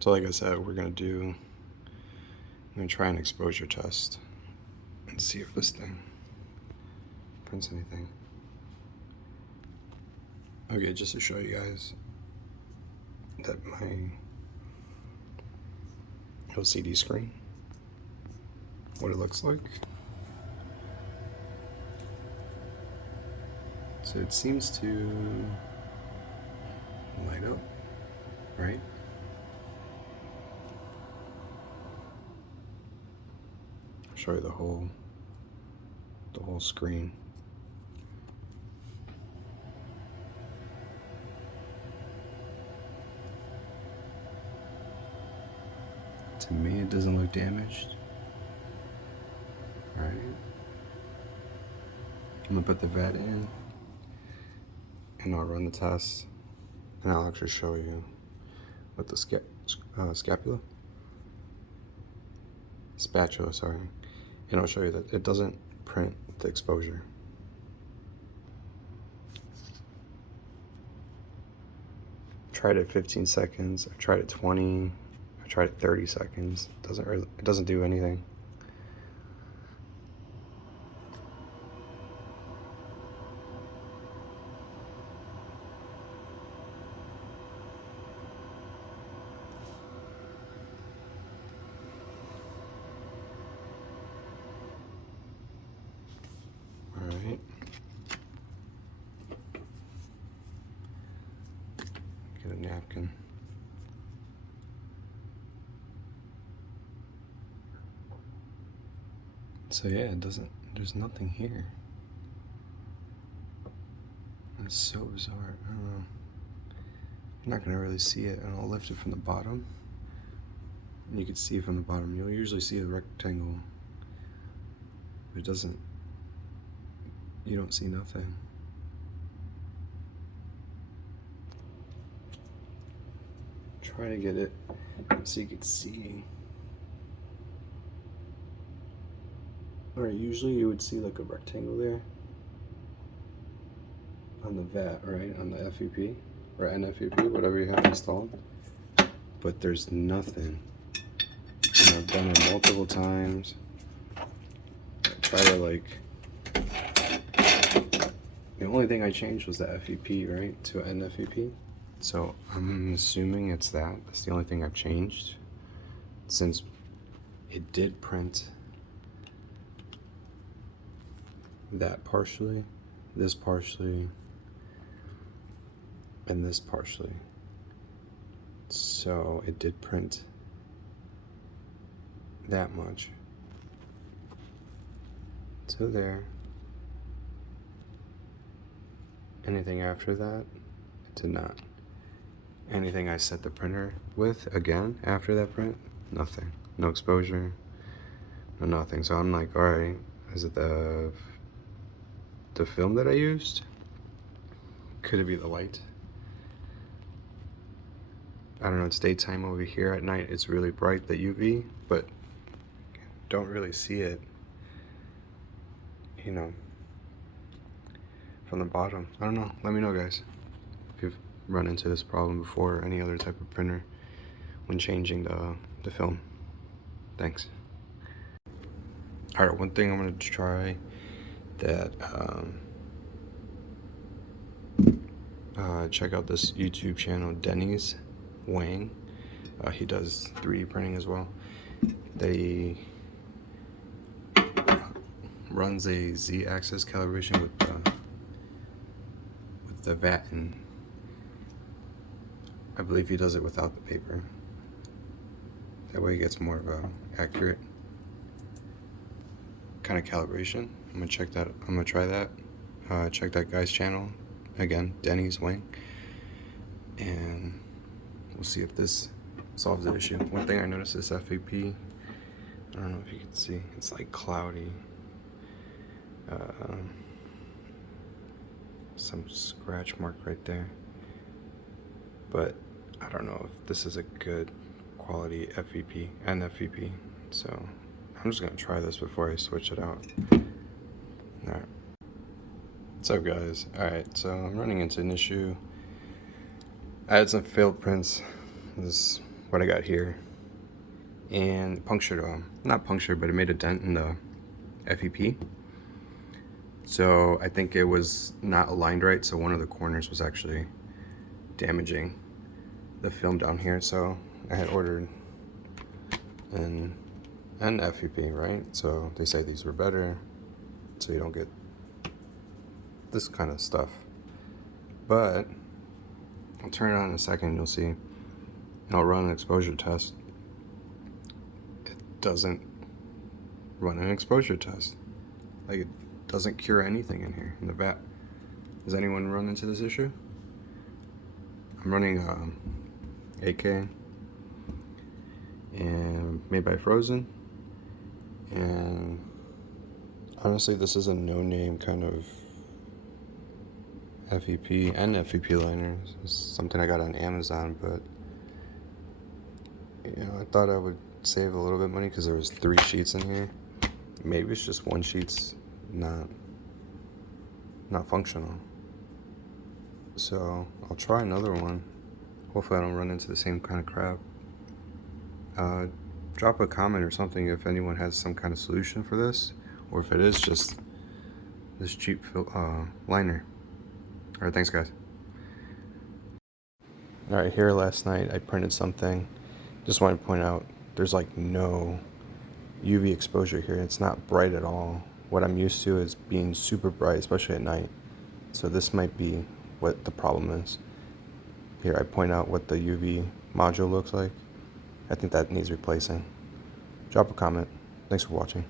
So like I said, I'm gonna try an exposure test and see if this thing prints anything. Okay, just to show you guys that my LCD screen, what it looks like. So it seems to light up, right? I'll show you the whole screen. To me, it doesn't look damaged. All right. I'm gonna put the vat in, and I'll run the test, and I'll actually show you with the spatula, sorry, and I'll show you that it doesn't print the exposure. I've tried it 15 seconds. I've tried it 20. I've tried it 30 seconds. It doesn't do anything. Alright. Get a napkin. So yeah, there's nothing here. It's so bizarre. I don't know. You're not gonna really see it, and I'll lift it from the bottom. And you can see from the bottom. You'll usually see the rectangle. But it doesn't. You don't see nothing. Try to get it so you can see. Alright, usually you would see like a rectangle there on the vat, right? On the FEP or NFEP, whatever you have installed. But there's nothing. And I've done it multiple times. I try to like. The only thing I changed was the FEP, right, to NFEP. So I'm assuming it's that. That's the only thing I've changed. Since it did print that partially, this partially, and this partially. So it did print that much. So there. Anything after that, it did not. Anything I set the printer with, again, after that print, nothing. No exposure, no nothing. So I'm like, alright, is it the film that I used? Could it be the light? I don't know, it's daytime over here. At night, it's really bright, the UV, but don't really see it, you know, from the bottom. I don't know. Let me know, guys, if you've run into this problem before, or any other type of printer when changing the film. Thanks. Alright, one thing I'm going to try that, check out this YouTube channel, Denny's Wang. He does 3D printing as well. They runs a Z-axis calibration with the vat, and I believe he does it without the paper. That way he gets more of a accurate kind of calibration. I'm gonna try that. Check that guy's channel again, Denny's Wang, and we'll see if this solves the issue. One thing I noticed is FEP. I don't know if you can see. It's like cloudy. Some scratch mark right there. But I don't know if this is a good quality FEP and FEP. So I'm just gonna try this before I switch it out. Alright. What's up, guys? Alright, so I'm running into an issue. I had some failed prints this what I got here, and punctured, not punctured, but it made a dent in the FEP. So I think it was not aligned right, so one of the corners was actually damaging the film down here. So I had ordered an FEP, right? So they say these were better, so you don't get this kind of stuff. But I'll turn it on in a second, you'll see, and I'll run an exposure test. It doesn't run an exposure test. Like, it doesn't cure anything in here, in the vat. Has anyone run into this issue? I'm running 8K and made by Frozen, and honestly this is a no-name kind of FEP and FEP liner. It's something I got on Amazon, but you know, I thought I would save a little bit of money because there was 3 sheets in here. Maybe it's just one sheet's not functional. So I'll try another one. Hopefully I don't run into the same kind of crap. Drop a comment or something if anyone has some kind of solution for this, or if it is just this cheap liner. Alright, thanks guys. Alright, here last night I printed something. Just wanted to point out there's like no UV exposure here. It's not bright at all. What I'm used to is being super bright, especially at night. So this might be what the problem is. Here I point out what the UV module looks like. I think that needs replacing. Drop a comment. Thanks for watching.